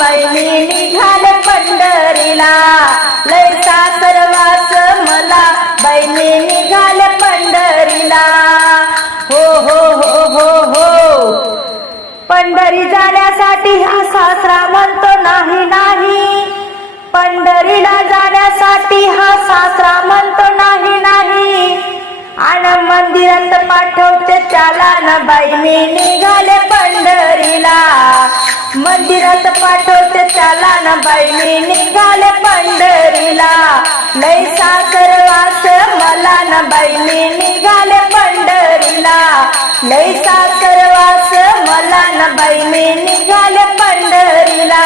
बहिणी निघाल पंढरीला. लय सर्वास मला. बहिणी निघाल पंढरीला. हो हो हो हो हो. पंढरी जाण्यासाठी हा सासरा म्हणतो नाही नाही. पंढरीला जाण्यासाठी हा सासरा म्हणतो नाही नाही. आणि मंदिरात पाठवते त्याला ना बाई मी निघाले पंढरीला. मंदिरात पाठवते त्याला ना बाई मी निघाले पंढरीला. लय सासरवास मला ना बाई मी निघाले पंढरीला. लय सासरवास मला ना बाई मी निघाले पंढरीला.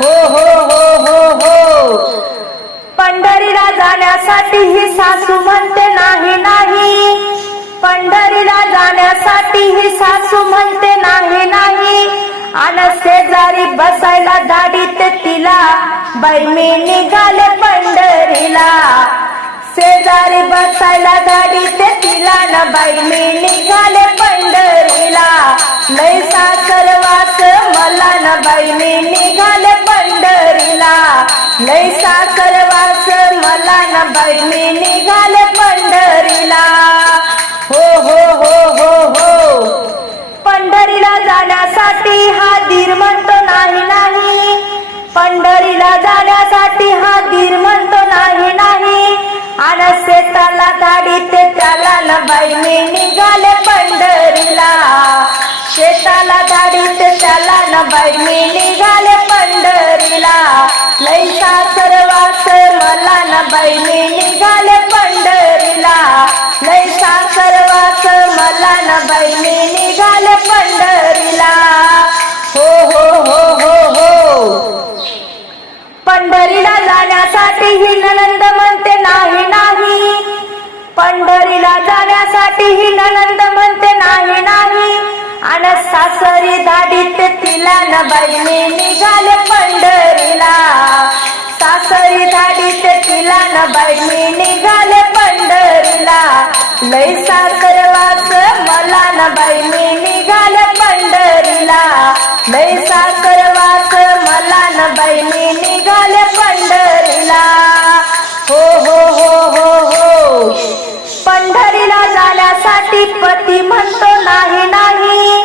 हो हो हो हो हो. पंढरीला जाण्यासाठी ही सासू म्हणते नाही नाही. पंढरीला जाण्यासाठी ही सासू म्हणते नाही नाही. आणि शेजारी बसायला दाडीत तिला. बाई मी निघाले पंढरीला. शेजारी बसायला दाडीत तिला. न बाई मी निघाले पंढरीला. लय सासरवास मला. न बाई मी निघाले पंढरीला. लय सासरवास मला. न बाई मी निघाले पंढरीला. हो हो हो हो हो. पंढरीला जाण्यासाठी हा धीर म्हणतो नाही नाही. पंढरीला जाण्यासाठी हा धीर म्हणतो नाही नाही. आणि शेताला ते त्याला न बाई मी निघाले पंढरीला. शेताला गाडीत त्याला न बहिणी निघाले पंढरीला. लैसा सर्वास मला न बहिणी निघाले पंढरीला. लैसा सर्वास मला न बहिणी निघाले पंढरीला. हो हो हो हो हो. पंढरीला जाण्यासाठी ही ननंद म्हणते नाही नाही. पंढरीला जाण्यासाठी ही ननंद म्हणते नाही नाही. आणि सासरी धाडीत तिला न बाई निघाले पंढरीला. सासरी धाडीत तिला न बाई निघाले पंढरीला. लय सासरवास मला न बाई निघाले पंढरीला. लय सासर जाण्यासाठी पती म्हणतो नाही नाही.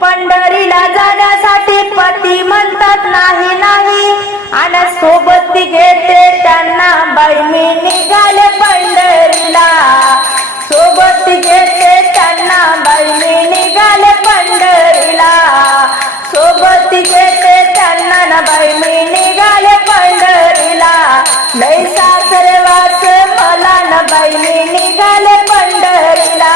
पंढरीला जाण्यासाठी पती म्हणतात नाही नाही. आणि सोबत घेते त्यांना बाई मी निघाले पंढरीला. सोबत घेते त्यांना बाई मी निघाले पंढरीला. सोबत घेते त्यांना ना बाई मी निघाले पंढरीला लय सासरवास मला न बाई मी निघाले पंढरीला.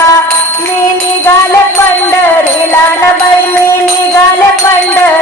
मी निघाले पंढरीला न बाई मी निघाले पंढरीला.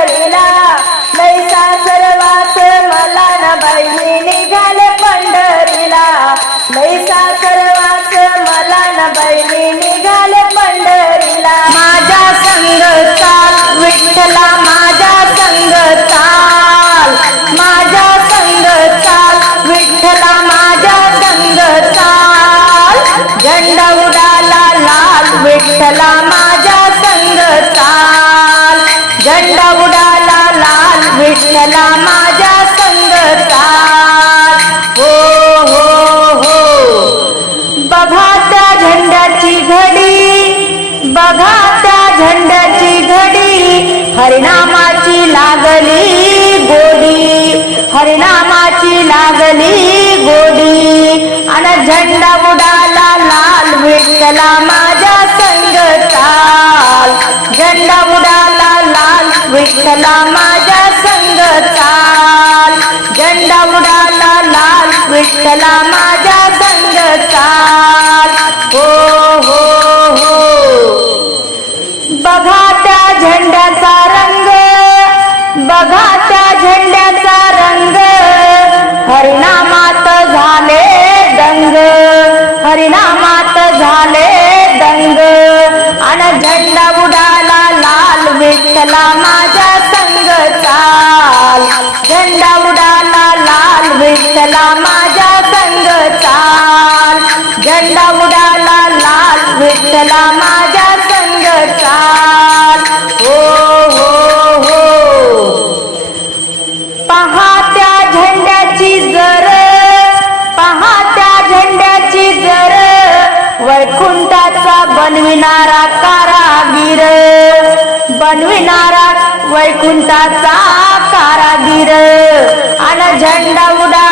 विठला माझ्या संग चाल. झंडा उडाला लाल विठला माझ्या संग चाल. हो हो हो. बघा त्या झंड्याची घडी बघा त्या झंड्याची घडी. हरिनामाची लागली गोडी हरिनामाची लागली गोडी. आणि झंडा उडाला लाल विठ्ठला कृष्णला माझ्या संग चाल. झेंडा उडाला लाल कृष्णला झेंडा माझ्या उडाला लाल विठ्ठला माझ्या हो हो हो. पहा त्या झेंड्याची जर पहा त्या झेंड्याची जर. वैकुंठाचा बनविणारा कारागीर बनविणारा वैकुंठाचा कारागीर. आणि झेंडा उडा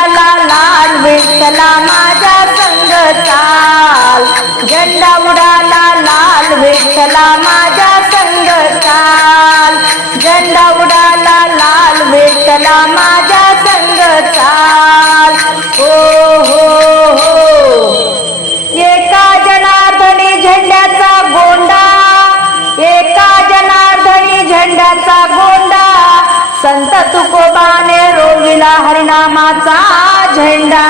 विठ्ठला माझ्या संग चाल. झेंडा उडाला लाल विठ्ठला माझ्या संग चाल. झेंडा उडाला लाल विठ्ठला माझ्या संग चाल. हो हो हो. एका जनार्दनी झेंड्याचा गोंडा. एका जनार्दनी झेंड्याचा गोंडा. संत तुकोबाने रोविला हरिनामाचा झेंडा.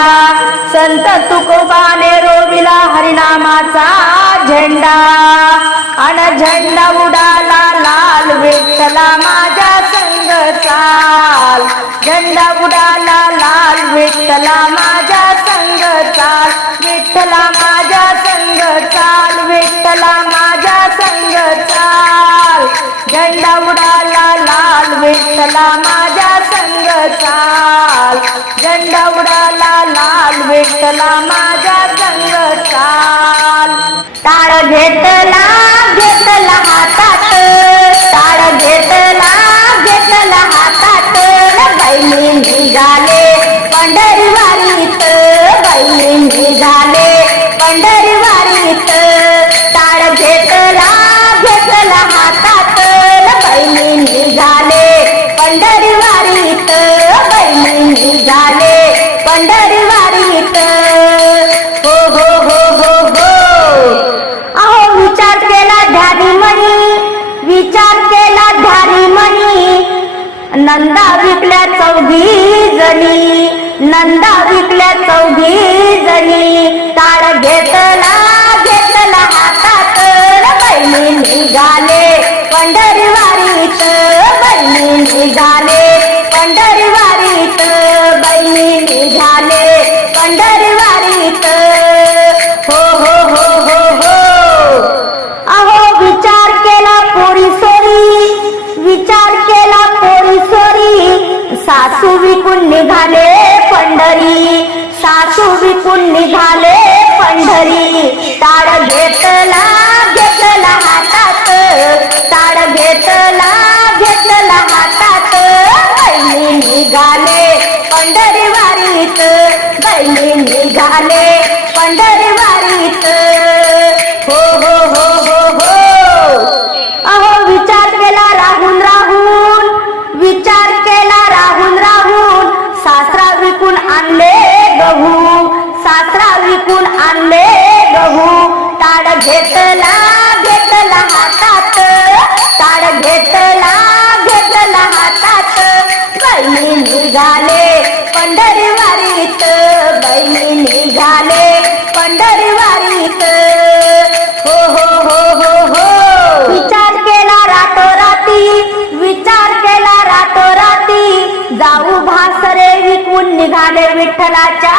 संत तुकोबाने रोविला हरिनामाचा झेंडा. अन झेंडा उडाला लाल विठ्ठला माझ्या संग चाल. झेंडा उडाला लाल विठ्ठला माझ्या संग चाल. विठ्ठला माझ्या संग चाल विठ्ठला माझ्या संग चाल. झेंडा उडा विठ्ठला माझ्या संग चाल. झेंडा उडाला लाल विठ्ठला माझ्या संग चाल. टाळ घेतला घेतला हातात. सासू विकून निघाले पंढरी. सासू विकून निघाले पंढरी. ताड घेतला घेतला हातात. ताड घेतला घेतला हातात. बैली निघाले पंढरी वारीत बैली निघाले चुकून आणले गहू. ताड घेतला घेतला हातात. ताड घेतला घेतला हातात. बैली निघाले पंढरी वारीत बैली निघाले पंढरी निघाले विठ्ठलाच्या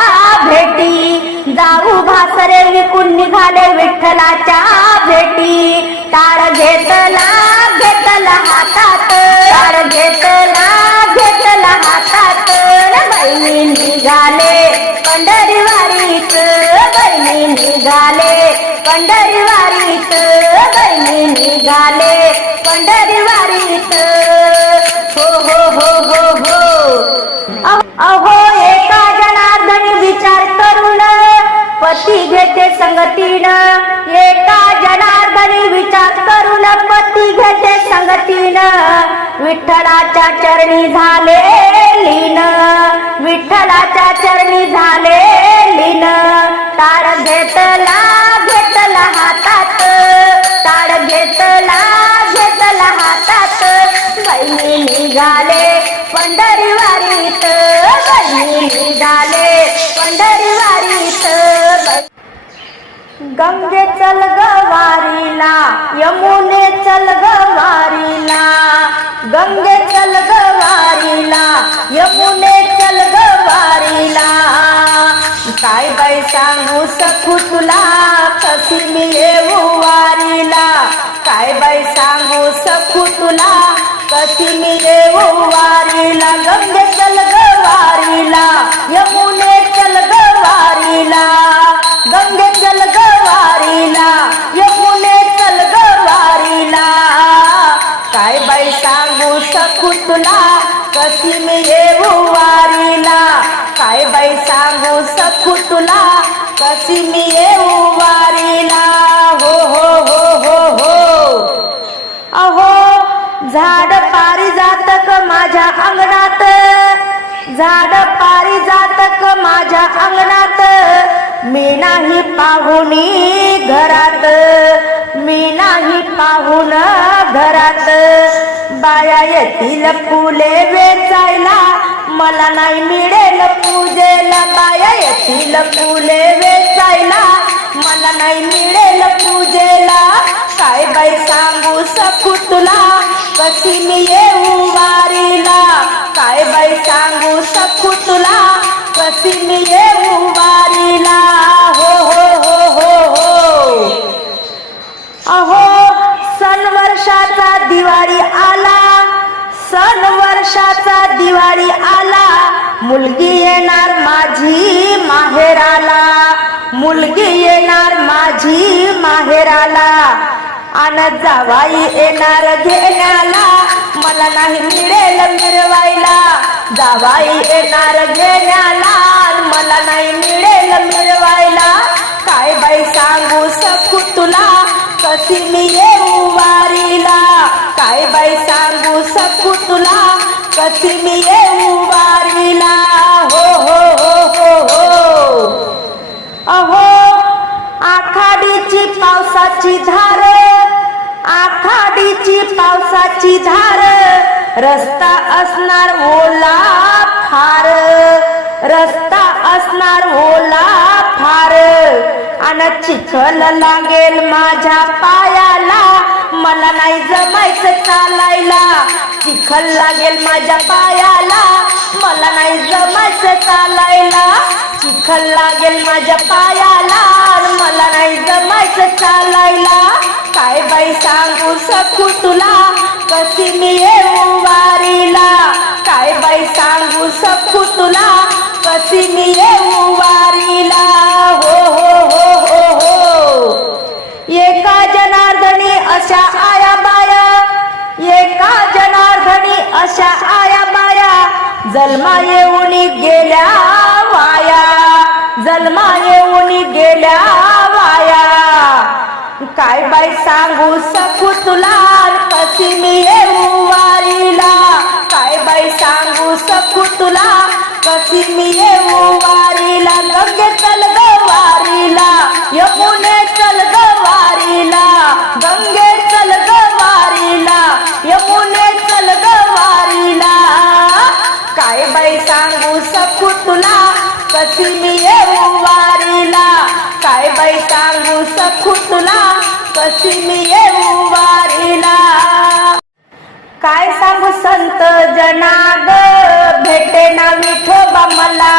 भेटी. जाऊ भासरे विकून निघाले विठ्ठलाच्या भेटी. टाळ घेतला घेतला हातात. टाळ घेतला घेतला हातात. बैली निघाले पंढरीवारीत. बैली निघाले पंढरीवारीत. बैली निघाले पंढरीवारीत. हो हो हो हो हो. अहो एका जनार्दन विचार करून पती घेते संगतीन. एका जनार्दन विचार करून पती घेते संगतीन. विठ्ठलाच्या चरणी झाले लीन. विठ्ठलाच्या चरणी झाले लीन. तार घेतला घेतला हातात. ताड घेतला घेतला हातात. बैली निघाले पंढरी वारीत बैली निघाले पंढरी वारीत गंगे चल गवारीला यमुने चल गवारीला गंगे चल गवारीला यमुने चल गवारीला काय बाई सांगू सखू तुला कशी मी सखू तुला कशी मी देव हो वारीला गंगे चल ग वारीला यमुने चल ग वारीला गंगे चल ग वारीला यमुने काय बाई सांगू शकू तुला कशी मी येऊ हो वारीला? काय बाई सांगू शकू तुला कशी मी येऊ हो वारीला? हो हो हो हो हो. अहो झाड पारिजातक माझ्या अंगणात. झाड पारिजातक माझ्या अंगणात. मी नाही पाहुणी घरात. मी नाही पाहुण घरात. बाया येतील फुले वेचायला. मला नाही मिळेल पूजेला. बाया येतील फुले वेचायला. मला नाही मिळेल पूजेला. काय बाई सांगू सकू तुला कशी मी येऊ वारीला. काय बाई सांगू सकू तुला कशी मी येऊ वारीला. हो हो हो हो हो. अहो सन वर्षाचा दिवाळी आला. सन वर्षाचा दिवाळी आला मुलगी येणार माझी माहेराला. मुलगी येणार माझी माहेराला. अन जावाई येणार घेण्याला मला नाही मिळेल मिळवायला जावाई येणार घेण्याला मला नाही मिळेल मिळवायला काय बाई सांगू सकू तुला कशी मी येऊ वारीला? काय बाई सांगू सकू तुला? कशी मी येऊ वारीला? हो हो हो हो हो. अहो आखाडीची पावसाची धार आखाडीची पावसाची धार रस्ता असणार ओला फार रस्ता असणार ओला फार. अन चिखल लागेल माझ्या पायाला. मला नाही जमायचं चालायला. चिखल लागेल माझ्या पायाला. मला नाही जमायचं चालायला. चिखल लागेल माझ्या पायाला. मला नाही जमायचं चालायला. काय बाई सांगू सकू तुला? कशी मी येऊ वारीला? काय बाई सांगू सकू तुला? कशी मी येऊ वारीला? अशा आया बाया एका जनार्दनी अशा आया बाया जन्मा येऊन गेल्या वाया जन्मा येऊन गेल्या वाया. काय बाई सांगू सकू तुला कशी मी येऊ वारीला? काय बाई सांगू सकू तुला कशी मी येऊ वारीला? गंगे चल ग वारीला यमुने चल ग वारीला. गंगे यमुने चल गवारीला काय बाई सांगू सकू तुला? कशी मी येऊ वारीला? काय बाई सांगू सकू तुला? कशी मी येऊ वारीला? काय सांगू संत जनाग? भेटे ना विठोबा मला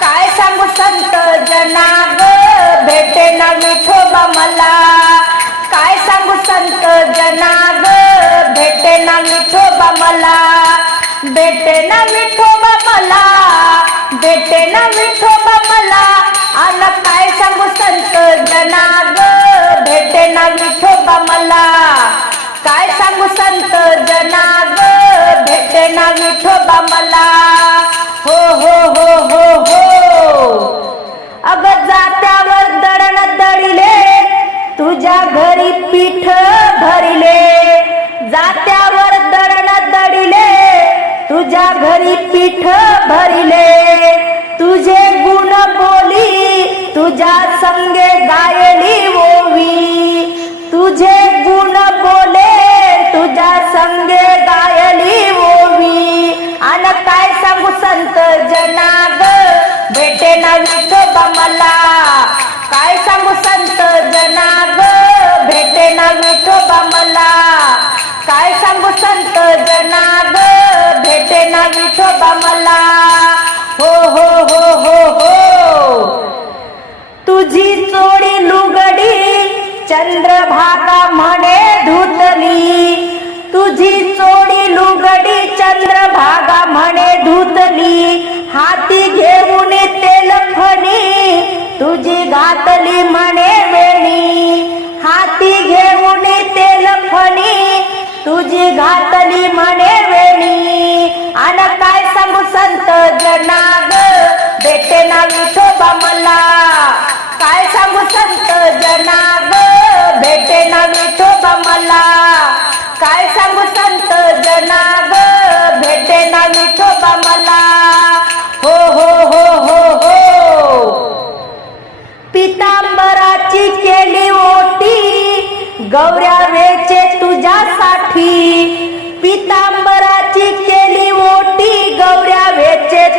काय सांगू संत जनाग? भेटे ना विठोबा मला काय सांगू संत जनाग भेटे ना विठोबा मला. भेटे ना विठोबा मला. भेटे ना विठोबा मला. आन काय सांगू संत जनाग भेटे ना विठोबा मला. काय सांगू संत जनाग भेटे ना विठोबा मला. हो हो हो हो हो. अग जात तुझ्या घरी पीठ भरिले जात्यावर दळण दडिले तुझ्या घरी पीठ भरिले. तुझे गुण बोली तुझ्या संगे गायली ओवी. तुझे गुण बोले तुझ्या संगे गायली ओवी. आणि काय सांगू संत जनाग भेटे ना विठोबा मला काय सांगू संत जनाग भेटे ना विठोबा मला काय सांगू संत जनाग भेटे ना विठोबा मला हो हो हो हो हो. तुझी चोडी लुगडी चंद्रभागा म्हणे धुतली. तुझी चोडी लुगडी चंद्रभागा म्हणे धुतली. हाती घेऊन तेल फणी तुझी घातली म्हणे वेणी. हाती घेऊन तेल फणी तुझी घातली म्हणे वेणी. अन काय सांगू संत जनाग भेटे ना विठोबा मला. काय सांगू संत जनाग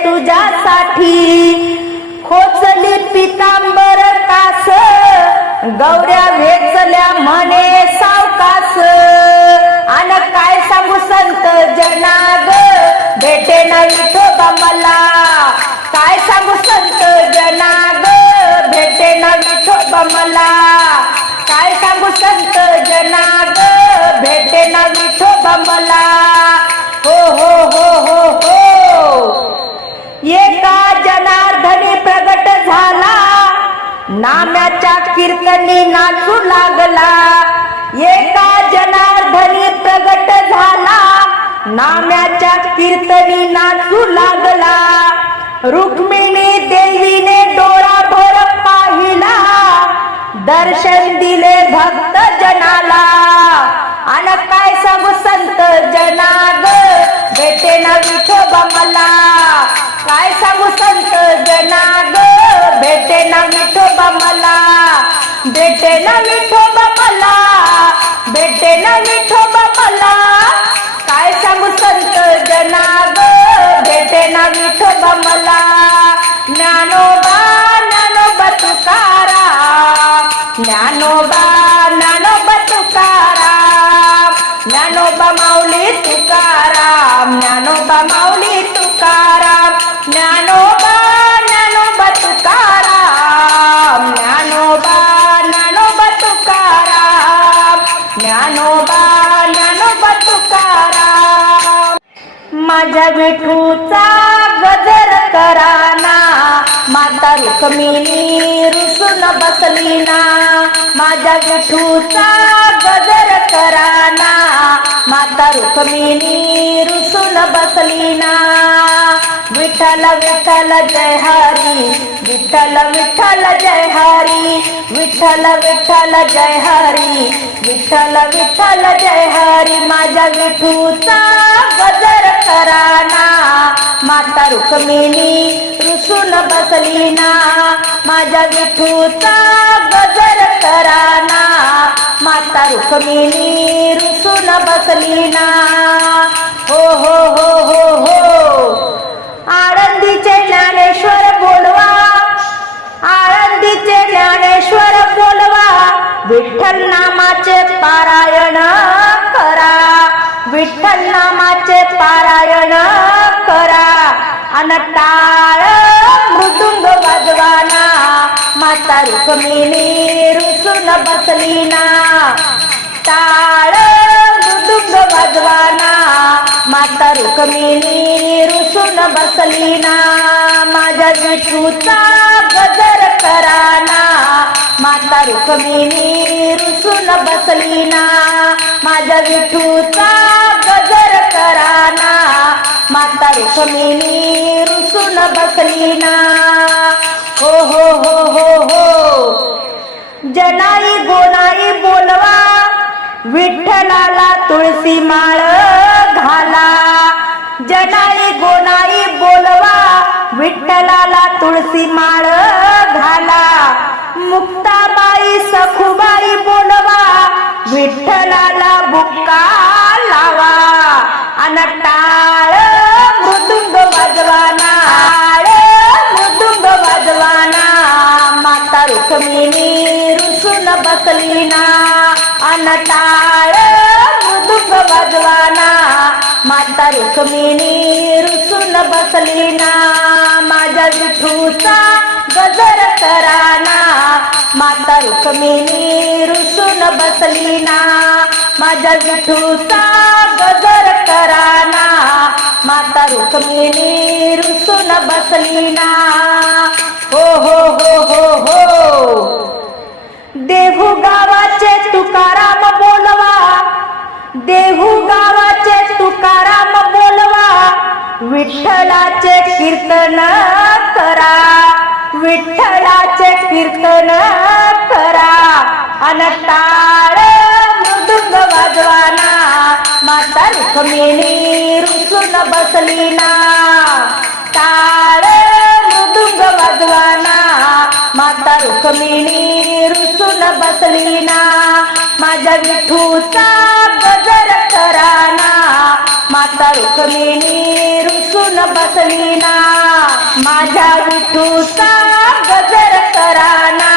तुझ्यासाठी. खोचली पितांबर कास गौऱ्या वेचल्या म्हणे सावकास. आन काय सांगू संत जनाग भेटे ना तो मला काय सांगू संत जनाग भेटे ना तो मला काय सांगू संत जनाग भेटे ना तो मला नाम्याच्या कीर्तनी नाचू लागला. एका जनार्दनी प्रगट झाला. नाम्याच्या कीर्तनी नाचू लागला. रुक्मिणी देवीने डोळा भर पाहिला. दर्शन दिले भक्त जनाला. अन काय सांगू संत जनाग? भेटे ना विठोबा मला काय सांगू संत जनाग भेटे ना विठोबा मला भेटे ना विठोबा मला भेटे ना विठोबा मला काय सांगू संत जनाग भेटे ना विठोबा मला ज्ञानोबा ज्ञानोबा तुकारा ज्ञानोबा ज्ञानोबा तुकारा ज्ञानोबा माऊली तुकाराम ज्ञानोबा माऊली तुकारा. ज्ञानोबा ज्ञानोबा तुकाराम ज्ञानोबा ज्ञानोबा तुकाराम ज्ञानोबा ज्ञानोबा तुकाराम. माझ्या विठूचा गजर कराना माता रुक्मिणी रुसून बसली ना माझ्या विठूचा गजर कराना माता रुक्मिणी रुसून बसली ना विठ्ठल विठ्ठल जय हरी विठ्ठल विठ्ठल जय हरी विठ्ठल विठ्ठल जय हरी विठ्ठल विठ्ठल जय हरी माझ्या विठूचा गजर कराना माता रुक्मिणी रुसून बसली ना माझ्या विठूचा गजर कराना माता रुक्मिणी रुसून बसली ना हो हो हो हो हो. आळंदीचे ज्ञानेश्वर बोलवा. आळंदीचे ज्ञानेश्वर बोलवा. विठ्ठल नामाचे पारायण करा. विठ्ठल नामाचे पारायण करा. अनटाळ मृदुंग वाजवाना माता रुक्मिणी रुसून बसली ना टाळ मृदुंग वाजवाना माता रुक्मिणी रुसून बसली ना माझ्या विठूचा गजर कराना. माता रुक्मिणी रुसून बसली ना माझ्या विठूचा गजर कराना. माता रुक्मिणी रुसून बसली ना हो हो हो हो हो. जनाई गोनाई बोलवा विठ्ठलाला तुळशी माळ घाला. जनाई गोनाई बोलवा विठ्ठलाला तुळशी माळ घाला. मुक्ताबाई सखुबाई बोलवा विठ्ठलाला बुक्का लावा. अन अन टाळ वाजवाना माता रुक्मिणी रुसून बसली ना माझ्या विठूचा गजर कराना माता रुक्मिणी रुसून बसली ना माझ्या विठूचा गजर कराना माता रुक्मिणी रुसून बसली ना हो हो हो हो हो. देहू गावाचे तुकाराम बोलवा. देहू गावाचे तुकाराम बोलवा. विठ्ठलाचे कीर्तन करा. विठ्ठलाचे कीर्तन करा. अनताळ मृदुंग वाजवाना. माता रुक्मिणी रुसून बसली ना ताळ मृदुंग वाजवाना. माता रुक्मिणी रुसून बसली ना माझ्या विठूचा गजर कराना. माता रुक्मिणी रुसून बसली ना माझ्या विठूचा गजर कराना.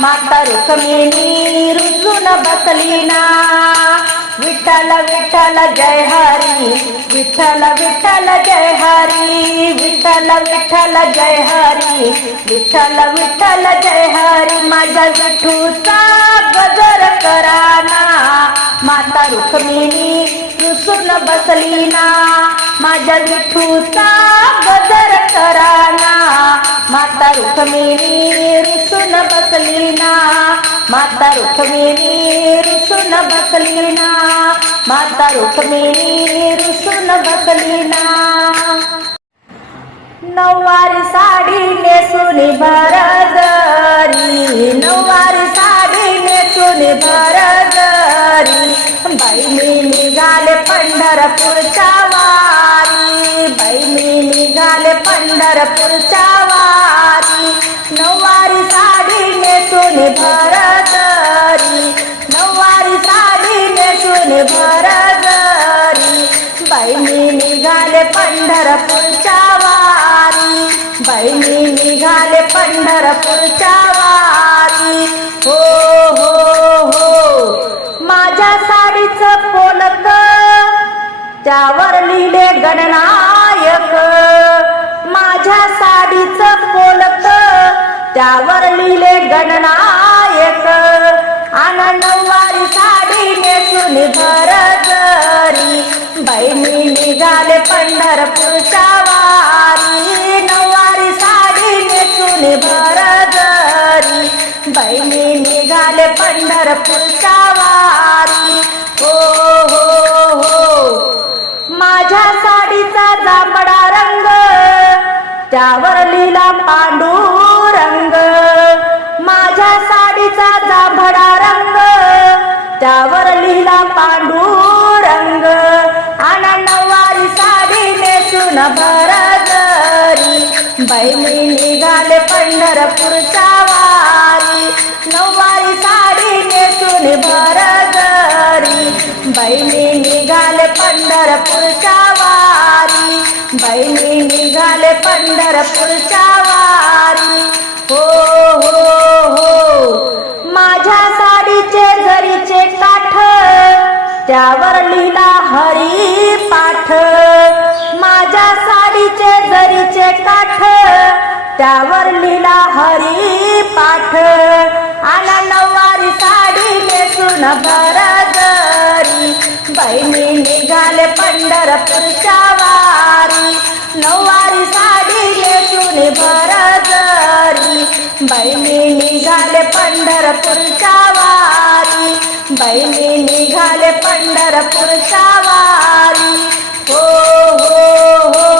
माता रुक्मिणी रुसून बसली ना विठ्ठल विठ्ठल जय हरी. विठ्ठल विठ्ठल जय हरी. विठ्ठल विठ्ठल जय हरी. विठ्ठल विठ्ठल जय हरी. माझ्या विठूचा गजर कराना. माता रुक्मिणी रुसून बसली ना माझ्या विठूचा गजर कराना. माता रुक्मिणी रुसून बसली ना माता रुक्मिणी रुसून बसली ना माता रुक्मिणी रुसून बसली ना नऊवारी साडी नेसून भरदरी नऊवारी साडी नेसून भरदरी. बाई मी निघाले पंढरपूरच्या वारी बाई मी निघाले पंढरपूरच्या वारी. नऊवारी साडी नेसून भरदरी नऊवारी साडी नेसून भरदरी बहिणी निघाले पंढरपूरच्या वारी. बहिणी निघाले पंढरपूरच्या वारी. हो हो हो. माझ्या साडीचं पोलक त्यावर लिहिले गणनायक. माझ्या साडीचं पोलक त्यावर लिहिले गणनायक. आणि नऊवारी साडी नेसून भर जरी मी निघाले पंढरपूरच्या वारी नऊवारी साडी नेसून भर जरी मी निघाले पंढरपूरच्या वारी हो हो हो. माझ्या साडीचा जांभळा रंग. त्यावर लिहिला पांडू साडीचा रंग. त्यावर लिहिला पांडुरंग आणि नऊवारी साडी नेसून भरदरी बहिणी निघाले पंढरपूरच्या वारी. नऊवारी साडी नेसून भरजरी बहिणी निघाले पंढरपूरच्या वारी. बहिणी निघाले पंढरपूरच्या वारी. हो हो माझ्या साडीचे जरीचे काठ त्यावर लिहिला हरी पाठ. माझ्या साडीचे जरीचे काठ त्यावर लिहिला हरी पाठ. आला नऊवारी साडी नेसून भरदरी बाई निघाले पंढरपूरच्या वारी. नऊवारी साडी नेसून भर पंढरपूरच्या वारी बाई निघाले पंढरपूरच्या वारी हो हो हो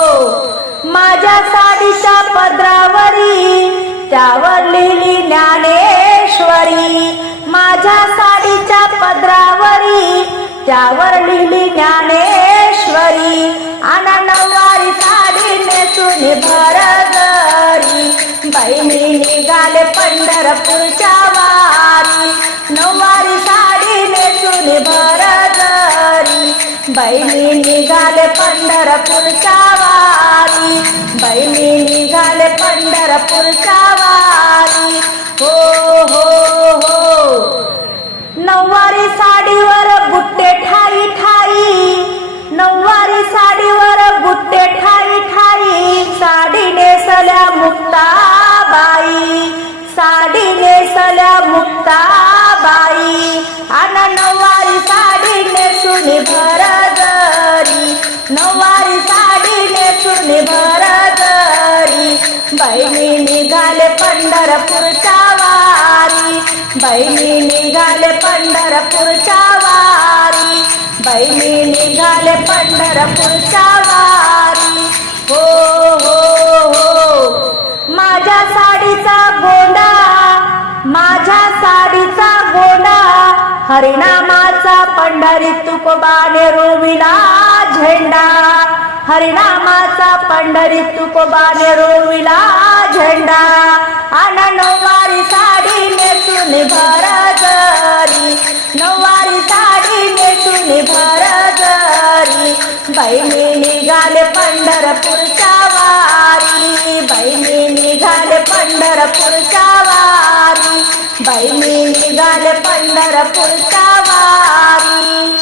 माझ्या साडीच्या पदरावरी त्यावर लिहिली ज्ञानेश्वरी. माझ्या साडीच्या पदरावरी त्यावर लिहिली ज्ञानेश्वरी. आणि नववारी साडी नेसून भरदरी बहिणी निघाले पंढरपूरच्या वारी. नऊवारी साडी नेसून भरदरी बहिणी निघाले पंढरपूरच्या वारी. बाई निघाले पंढरपूरच्या वारी. हो हो हो. नऊवारी साडीवर बुट्टे ठाई ठाई नऊवारी साडीवर बुट्टे ठाई ठाई साडी नेसल्या बाई. साडी नेसल्या मुक्ताबाई. आणि नऊवारी साडी नेसून भरदरी नऊवारी साडी नेसून भर जरी. बहिणी निघाले पंढरपूरच्या वारी. बहिणी निघाले पंढरपूरच्या वारी. बहिणी निघाले पंढरपूरच्या वारी. हो हो हो. माझ्या साडीचा गोंडा माझ्या साडीचा गोंडा हरिनामाचा पंढरी तुकोबाने रोविला झेंडा. हरिनामाचा पंढरी तुकोबाने रोविला झेंडा. आना नऊवारी साडी नेसून भर जरी नऊवारी साडी नेसून भर जरी बहिणी निघाले पंढरपूरच्या वारी. बहिणी निघाले पंढरपूरच्या वारी. बहिणी निघाले पंढरपूरच्या वारी.